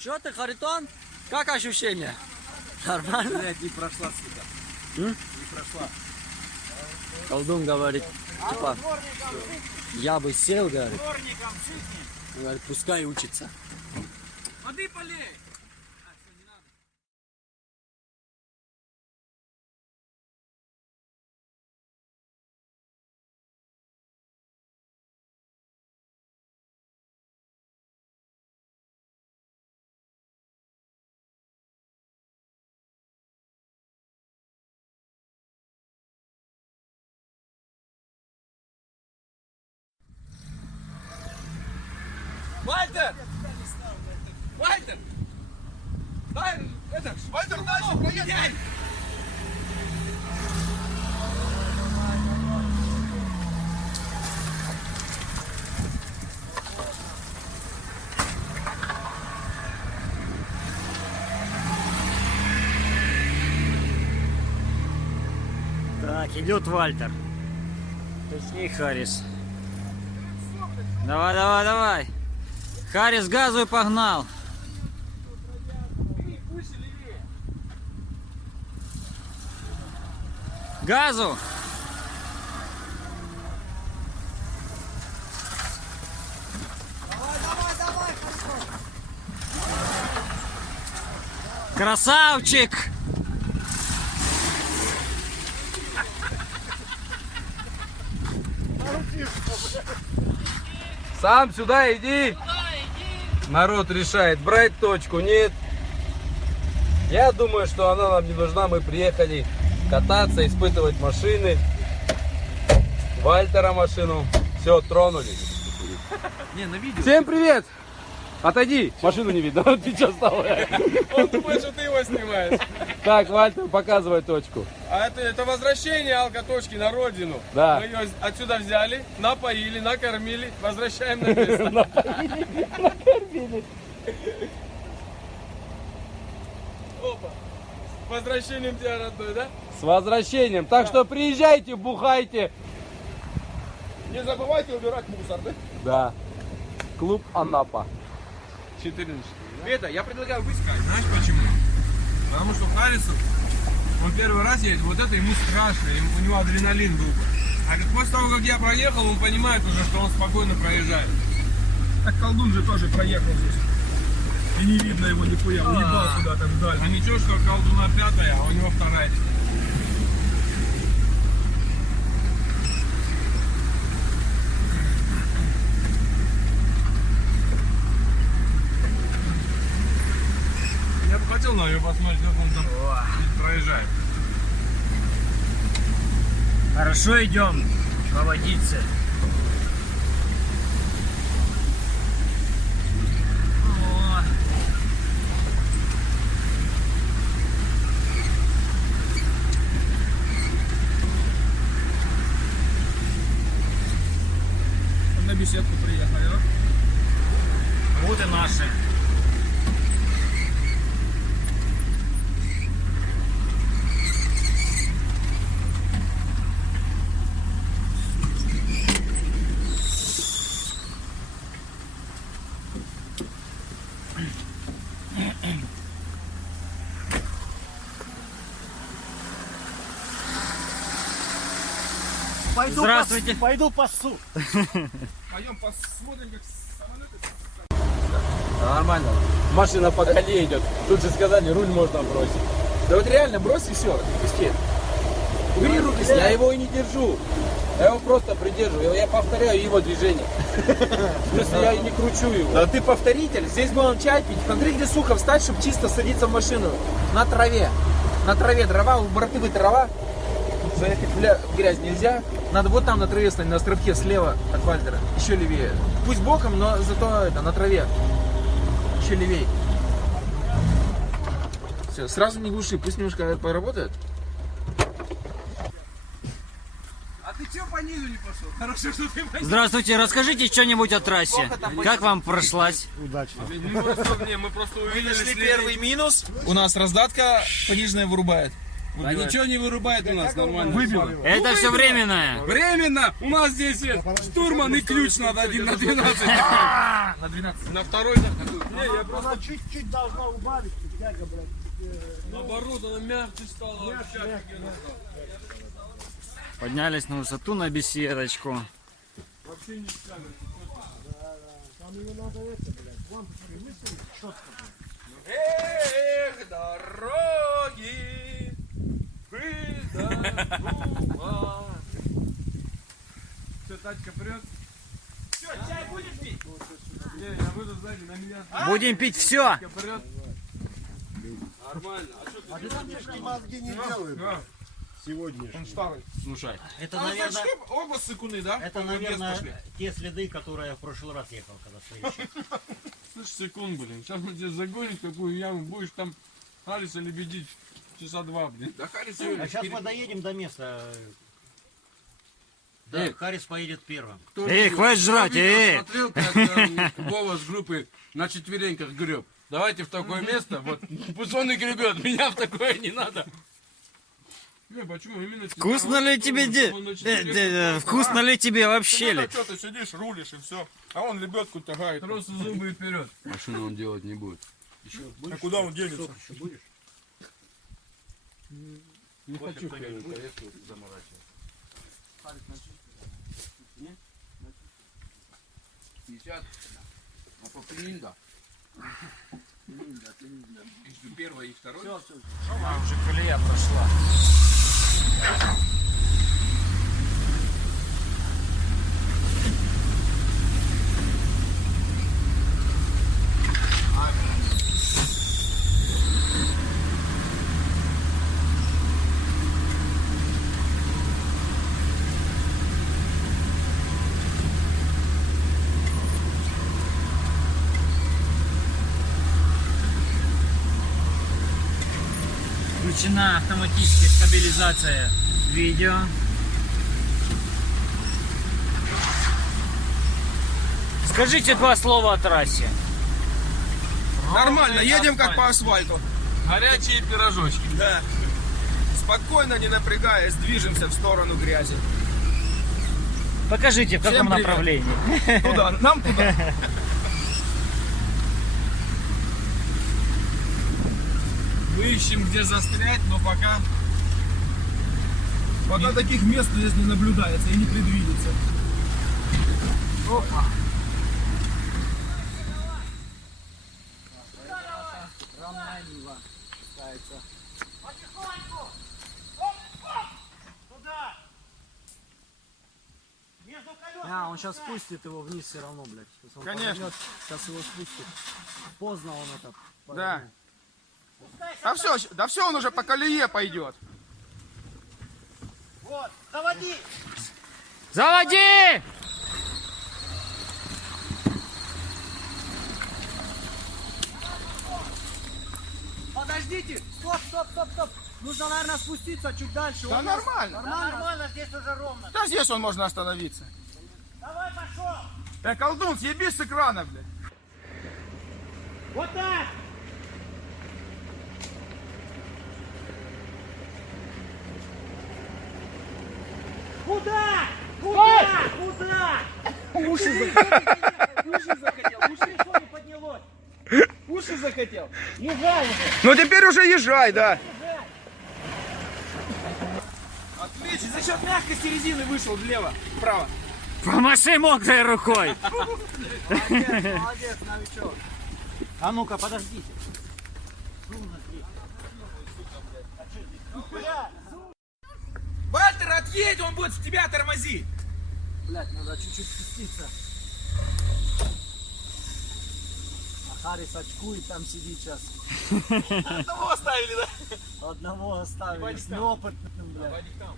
Что ты, Харитон? Как ощущение? Нормально? Блядь, не прошла, сука. М? Не прошла. Колдун говорит, типа, я бы сел, говорит. Дворником шикни. Говорит, пускай учится. Воды полей. Вальтер! Вальтер! Дай, это, Вальтер, дальше проезжай! Так, идет Вальтер. Точнее Харрис. Давай, давай, давай. Харрис газу и погнал. Газу. Красавчик. Сам сюда иди. Народ решает, брать точку, нет. Я думаю, что она нам не нужна. Мы приехали кататься, испытывать машины. Вальтера машину. Все, тронули. Не, на видео. Всем привет! Отойди, машину не видно. Ты что стал? Он думает, что ты его снимаешь. Так, Вальтер, показывай точку. А это возвращение алкоточки на родину. Да. Мы ее отсюда взяли, напоили, накормили, возвращаем на место. Опа. С возвращением тебя, родной, да? С возвращением. Так что приезжайте, бухайте. Не забывайте убирать мусор, да? Да. Клуб Анапа. 14. Это, я предлагаю выскать. Знаешь почему? Потому что Харрисон, он первый раз едет, вот это ему страшно, у него адреналин был. А после того, как я проехал, он понимает уже, что он спокойно проезжает. Так колдун же тоже проехал здесь. И не видно его нихуя, уебал куда-то вдаль. А ничего, что колдуна пятая, а у него вторая. Я бы хотел на нее посмотреть, как он там проезжает. Хорошо идем по водице. О. На беседку приехали, а? Вот и наши. Здравствуйте. Пойду пасу. Пойдем посмотрим, как самолеты. Нормально. Машина по колее идет. Тут же сказали, руль можно бросить. Да вот реально брось и все, отпусти. Убери руки, я его и не держу. Я его просто придерживаю. Я повторяю его движение. В смысле, я не кручу его. Да ты повторитель. Здесь будем чай пить. Смотри, где сухо встать, чтобы чисто садиться в машину. На траве. На траве дрова, у братывы трава. Заехать в грязь нельзя. Надо вот там на траве стать, на островке слева от Вальтера. Еще левее. Пусть боком, но зато это, на траве. Еще левее. Все, сразу не глуши, пусть немножко поработает. А ты чё по низу не пошел? Хорошо, что ты по низу. Здравствуйте, расскажите что-нибудь о трассе. Как вам прошлась? Мы просто увидели Вышли первый минус. У нас раздатка пониженная вырубает. А ничего не вырубает у нас, нормально. Выбило. Это все временное. Временно! У нас здесь есть штурман и ключ надо 1 на 12. На 12. На второй, на Она чуть-чуть должна убавить, тяга, блядь. наоборот, она мягче стала. Поднялись на высоту на беседочку. Там ее надо это, блядь, лампочкой выставить, четко, блядь. Эх, дороги, Все, тачка прет. Все, чай будешь пить? Не, я буду сзади, на меня. Будем пить все. Тачка прет. Нормально. А что ты Конечно, мозги не делают сегодня. Он старый. Слушай, Это, А, наверное, значит, оба сыкуны, да? это, В объезд наверное, пошли. те следы, которые я в прошлый раз ехал, когда встречал. слышь, секунд, блин. Сейчас мы тебя загоним в такую яму, будешь там Хариса лебедить часа 2, блин. Да Харрис А сейчас мы доедем до места. Да, Харрис поедет первым. Эй, хватит жрать, эй. Смотрел, как Вова с группы на четвереньках греб. Давайте в такое место, вот, пусть он и гребет, меня в такое не надо. Не, почему именно Вкусно ли тебе, вкусно ли тебе вообще ли? Что ты сидишь, рулишь и все. А он лебедку тягает. Просто зубы вперед. Машину он делать не будет. А куда он денется? Не хочу первую поездку заморачивать. 50. А по Плинда. Между первой и второй. А, уже колея прошла. Включена автоматическая стабилизация видео. Скажите 2 слова о трассе. Нормально, едем как по асфальту. Горячие пирожочки. Да. Спокойно, не напрягаясь, движемся в сторону грязи. Покажите, в каком Всем привет. направлении. Туда, нам туда. Мы ищем, где застрять, но пока... Пока таких мест здесь не наблюдается и не предвидится. А, он сейчас спустит его вниз все равно, блядь. Сейчас он Конечно. сейчас его спустит. Поздно он это. Да. Да все, он уже по колее пойдет. Заводи! Подождите! Стоп! Нужно, наверное, спуститься чуть дальше. Да нормально. Нормально, здесь уже ровно. Да здесь он можно остановиться. Давай, пошел! Колдун, съебись с экрана, блядь. Вот так! Куда? Уши захотел. Что не поднялось? Уши захотел. Езжай уже! Ну теперь уже езжай, да. Отлично. За счет мягкости резины вышел влево, вправо. Помаши мокрой рукой. Молодец, новичок. А ну-ка, подождите. Вальтер, отъедь, он будет в тебя тормозить. Блять, надо чуть-чуть спуститься. А Харрис очкует, там сидит сейчас. Одного оставили, да? Одного оставили, Вадик с там. неопытным, блядь. Вадик там.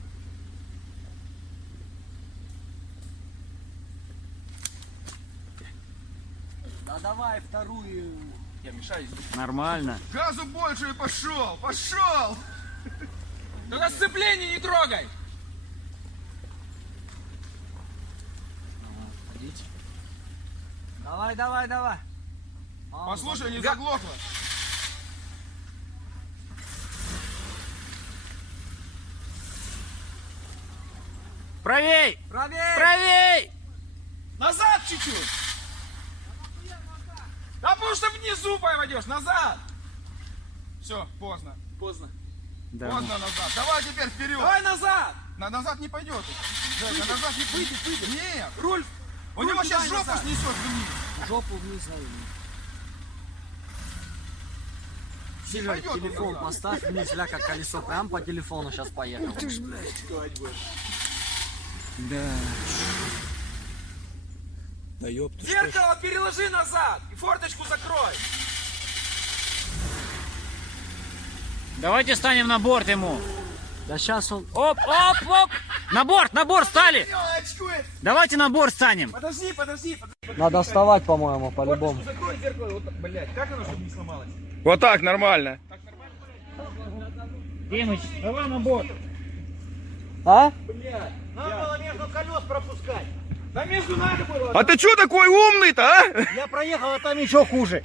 Да давай вторую. Я мешаюсь. Нормально. Газу больше и пошел, пошел. Только сцепление не трогай. Давай. Послушай, не заглохло. Правей! Правее! Правей! Назад чуть-чуть. Да потому что внизу пойдешь, назад. Все, поздно. Поздно. Поздно назад. Давай теперь вперед. Давай назад! Назад не пойдет. Жека, назад не пойдет. Нет. Руль! У него руль сейчас дай жопу назад. снесет вниз. Жопу вниз дай. Сильвер, пойдет он телефон назад. поставь вниз, ля, как колесо прям по телефону сейчас поехал. Да ёпта. Зеркало переложи назад и форточку закрой. Давайте станем на борт ему. Да сейчас он... Оп, оп, оп! На борт стали! Давайте на борт станем. Подожди. Надо вставать, по-моему, по-любому. Форточку закрой, зеркало. Вот, так, блядь, как оно, чтобы не сломалось? Вот так, нормально. Димыч, давай на борт. А? Да между надо было. А ты что такой умный-то, а? Я проехал, а там еще хуже.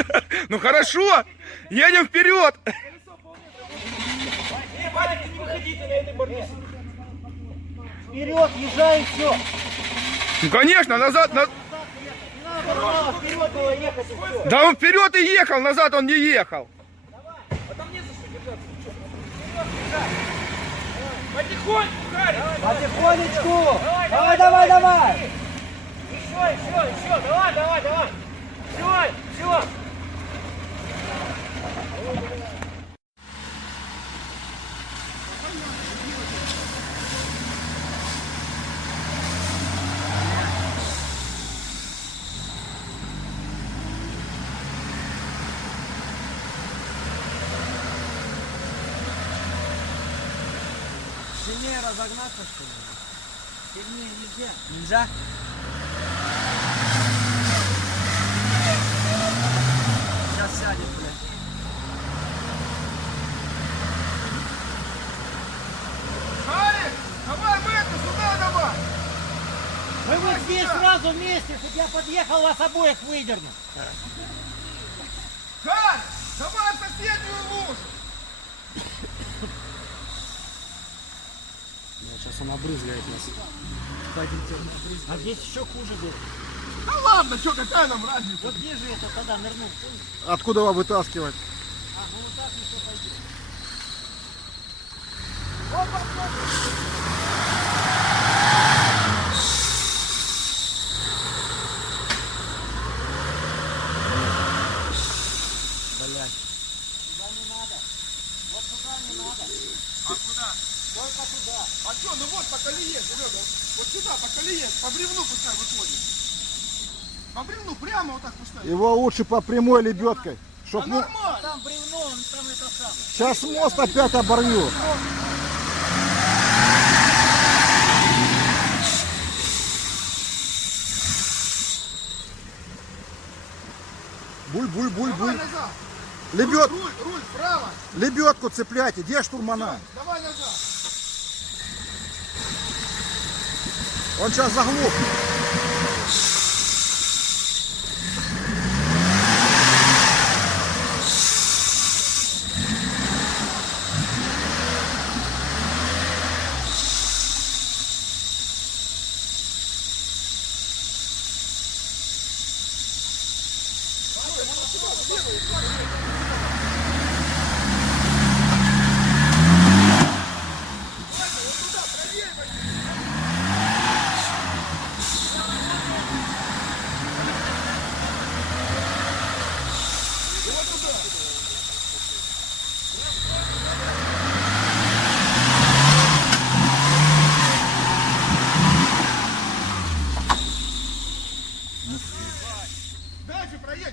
Ну хорошо, едем вперед. Не, Вадик, ты не выходи, ты на этой борде. Вперед, езжай, все. Ну конечно, назад. Вперед было ехать и все. Да он вперед и ехал, назад он не ехал. А там не за что держаться. Потихоньку, Харри. Потихонечку. Давай. Еще, давай. Все. Сильнее разогнаться, что ли? Сильнее нельзя. Нельзя? Сейчас сядет, блядь. Харик, давай в это, сюда давай. Мы вот здесь сразу вместе, чтобы я подъехал, вас обоих выдерну. Харик, давай в соседнюю лужу. Сейчас он обрызгает нас. А здесь еще хуже будет. Да ладно, что, какая нам разница? Вот где же это тогда нырнул? Откуда его вытаскивать? А что, ну вот по колее, Серега, вот сюда, по колее, по бревну пускай выходит. По бревну прямо вот так пускай. Его лучше по прямой лебедкой. Чтоб Да ну, нормально. Там бревно, он там это самое. сейчас мост опять оборвет. Буль. Давай назад. Руль вправо. Лебедку цепляйте. Где штурмана? Давай назад. Он сейчас заглохнет.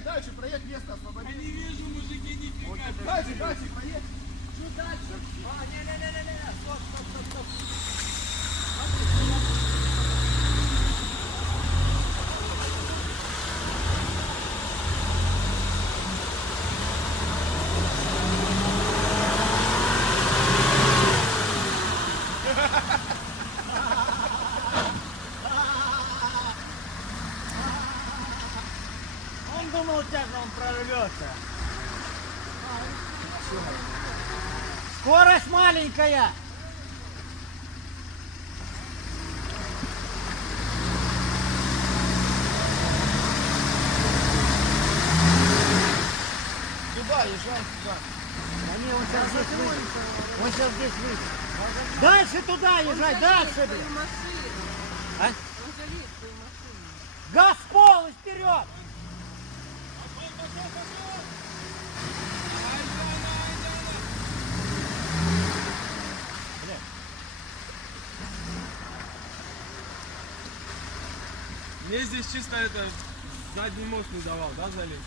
Дальше проедь, место освободи. Я не вижу, мужики, нифига. Дальше, проедь. Чуть дальше. Стоп. Он думал, сейчас он прорвется. Скорость маленькая. езжай сюда. Да не, он сейчас здесь выйдет. Он сейчас здесь выйдет. Дальше туда езжай, дальше, блядь. А? Газ в пол и вперед! Мне здесь чисто это задний мост не давал, да, залить?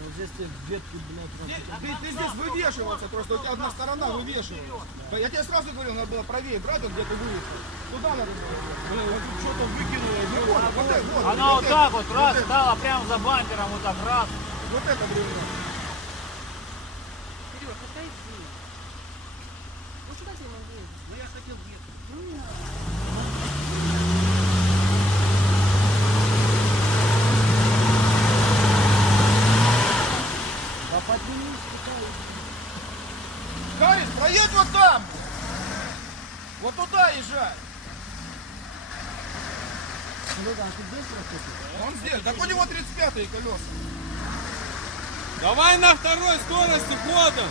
Ну здесь тебе ветки, блядь, Ты здесь вывешивался просто, у тебя одна сторона вывешивалась. Я тебе сразу говорил, надо было правее брать, вот где ты вывешивал. Туда надо было. Вот тут что-то выкинуло. Ну, вот это, вот, Она вот это, так вот раз стала прямо за бампером, вот так раз. вот это бревно. Сереж, пускай здесь. Ну куда ты могу? Ну я хотел где-то. Да поднимись, Карис, проедь вот там! Вот туда езжай! Он здесь, так у него 35-е колеса. Давай на второй скорости ходом.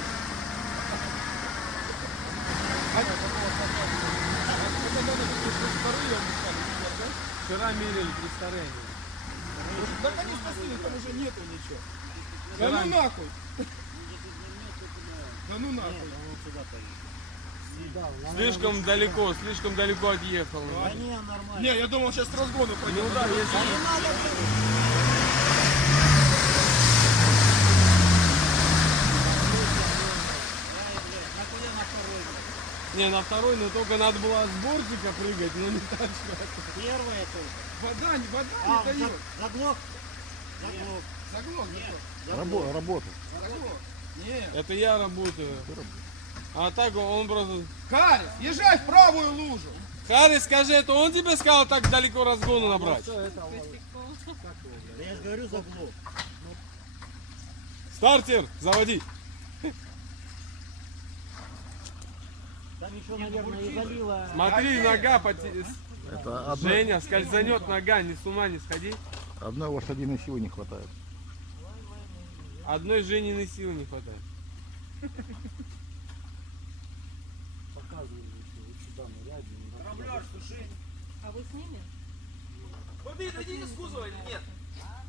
Вчера мерили при старении. Так они спасили, там уже нету ничего. Да ну нахуй! Да ну нахуй! Слишком далеко отъехал. Да не, нормально. Не, я думал, сейчас с разгону пойдем. Ну да, если... Не, на второй, но только надо было от бортика прыгать, но не так что. Первая только. Вода не А, дает. заглох? Заглох. Заглох, Работа. заглох. Нет. Это я работаю. А так он просто... Карис, езжай в правую лужу. Харри, скажи, это он тебе сказал так далеко разгону набрать? Да я же говорю заглох. Стартер, заводи. Там еще, наверное, и залило. Смотри, нога Это Женя, скользанет нога, не с ума не сходи. одной лошадиной силы не хватает. Одной Жениной силы не хватает. Показываю, что вот сюда нырять. А вы с ними? Воды дойди из кузова или нет?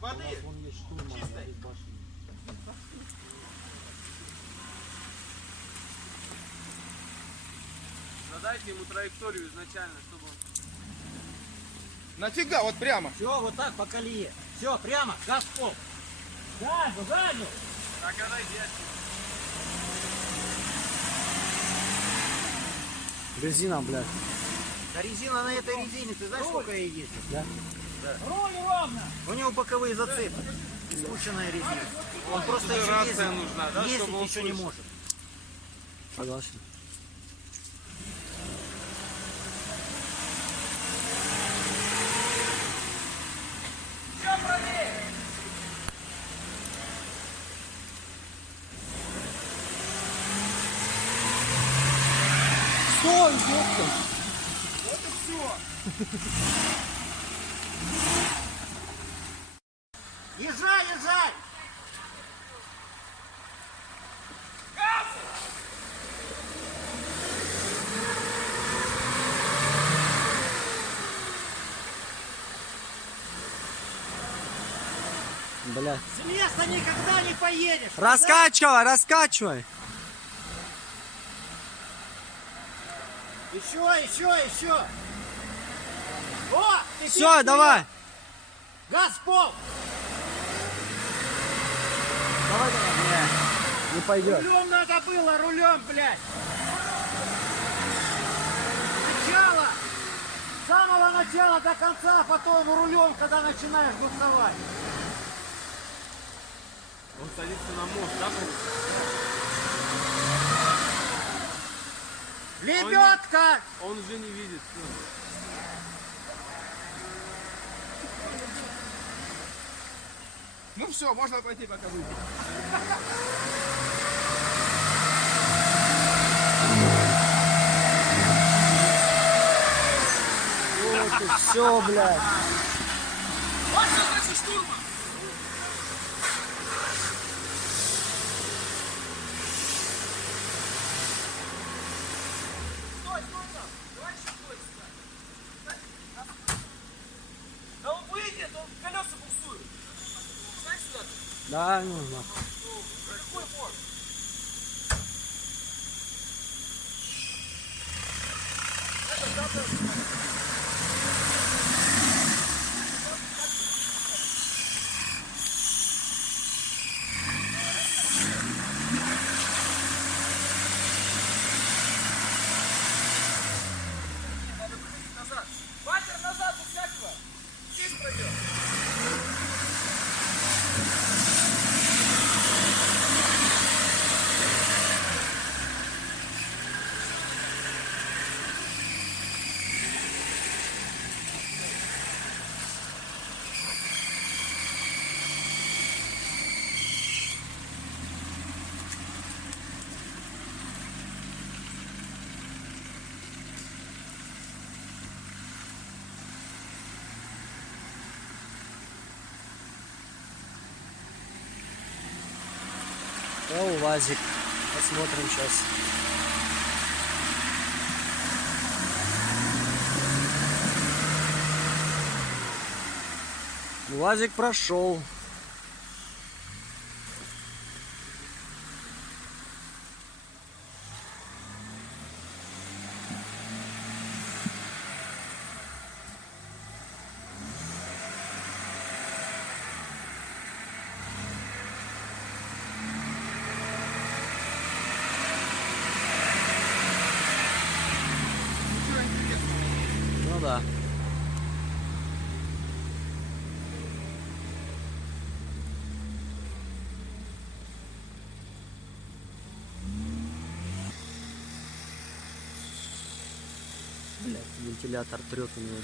Воды! Вон есть штурман, я без башни. Задайте ему траекторию изначально, чтобы он... Нафига, вот прямо. Все, вот так по колее. Все, прямо, газ в пол. Сзади, сзади. Так, отойди отсюда. Резина, блядь. Да резина на этой резине, ты знаешь, сколько ей ездит? Да. Руль ровно! У него боковые зацепы. Спущенная резина. Он просто еще рация ездить, нужна, да, ездить чтобы он еще не слышал. может. Согласен. Стой, ёпта. Вот и все. Езжай, езжай! Бля. С места никогда не поедешь! Раскачивай, раскачивай. Еще, еще, еще! О! Теперь Все, вперед! давай. Газ в пол! Не пойдет. Рулем надо было, рулем, блядь! Начало! С самого начала до конца, а потом рулем, когда начинаешь буксовать. Он садится на мост, да? Лебедка! Он уже не видит. Всё. Ну все, можно пойти пока выйти. Все, блядь. Вот что значит штурман! Да, ну, да. Батер назад, всякого! Здесь пройдет! Это УАЗик. Посмотрим сейчас. УАЗик прошел. Ну да. Блять, вентилятор трет у него.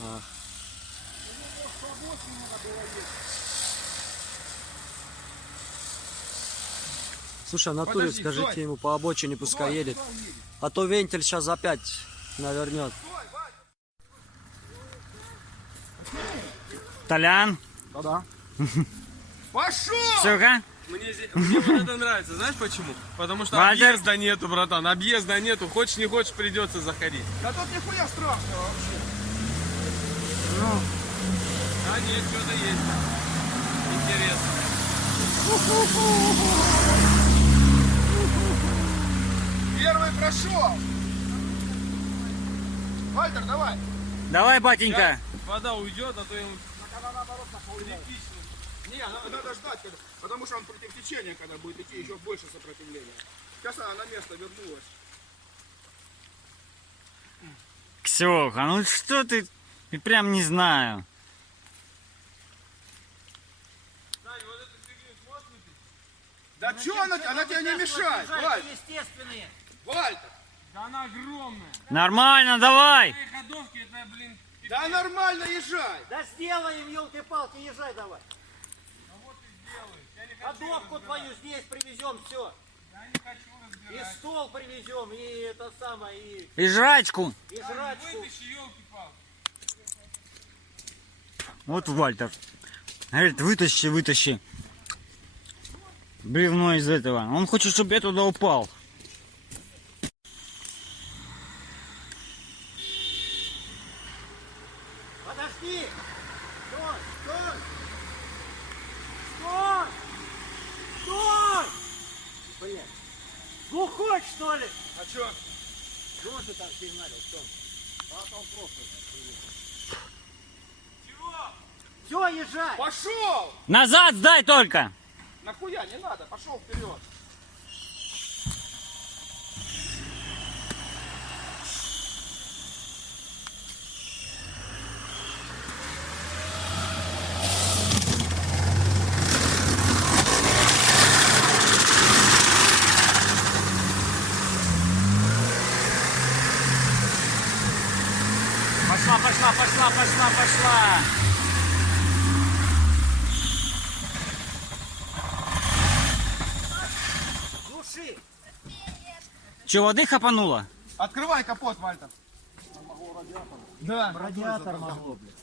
Ах. Слушай, в натуре Подожди, скажите стой. ему по обочине пускай едет. А то вентиль сейчас опять навернет. Толян, Да-да. Пошел! Сюга, Мне вот это нравится, знаешь почему? Потому что Вальтер. объезда нету, братан, объезда нету. Хочешь не хочешь, придется заходить. Да тут нихуя страшного вообще. А нет, что-то есть. Интересно. Первый прошел. Вальтер, давай. давай, батенька. Вода уйдет, а то ему... Не, надо ждать, потому что он против течения, когда будет идти, еще больше сопротивления. Сейчас она на место вернулась. Ксюха, ну что ты, я прям не знаю. Да что она тебе не мешает, Вальтер? Естественные. Вальтер! Да она огромная. Нормально, давай. Мои ходовки, это, блин... Да нормально езжай! Да сделаем, елки-палки, езжай давай. Ходовку твою здесь привезем, все. Я не хочу И разбирать. стол привезем, и это самое, И жрачку. и жрачку. Вытащи, елки-палки. Вот Вальтер. Говорит, вытащи, вытащи. Бревно из этого. Он хочет, чтобы я туда упал. Подожди! Стой! Стой! Стой! Стой! Блядь! Глухой, что ли? А что? Ну ты там сигналил, что? Все, езжай! Пошел! Назад сдай только. Нахуя, не надо, пошел вперед. Пошла, пошла, пошла, пошла, пошла. Глуши! Че, воды хапануло? Открывай капот, Вальтер. Да. Радиатор могло, блядь.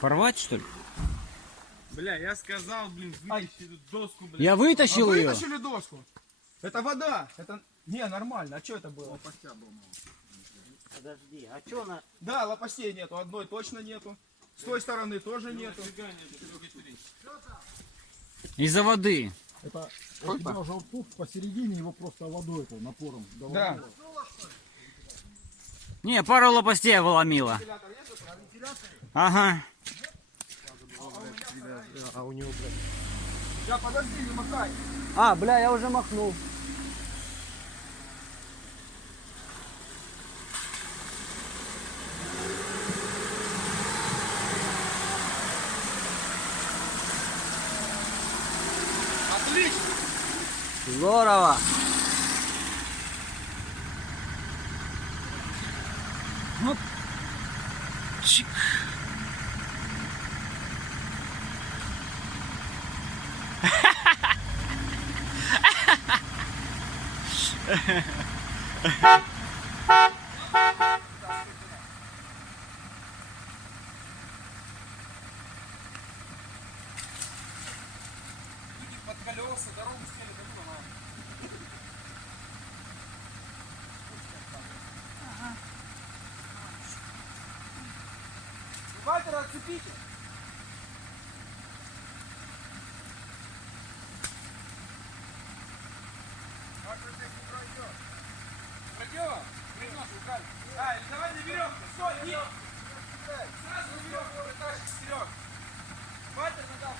Порвать, что ли? Бля, я сказал, блин, вытащи эту доску, бля. Я вытащил ее. Вытащили доску. Это вода. Это... Не, нормально. А что это было? Подожди, а что она... Да, лопастей нету. Одной точно нету. С той стороны тоже нету. Из-за воды. Это у тебя желтух посередине, его просто водой это, напором. Да. Не, пару лопастей выломила. Ага. Я подожди, не макай. А, бля, я уже махнул. Отлично. Здорово. Оп. Чик. Под колеса, дорогу стели, да ну, нормально. Вальтер, отцепите. Пройдем? Принос руками. А, или давай на веревке. Стой, нет. Сразу на веревку, вытащишь вперед. Вальтер, надо.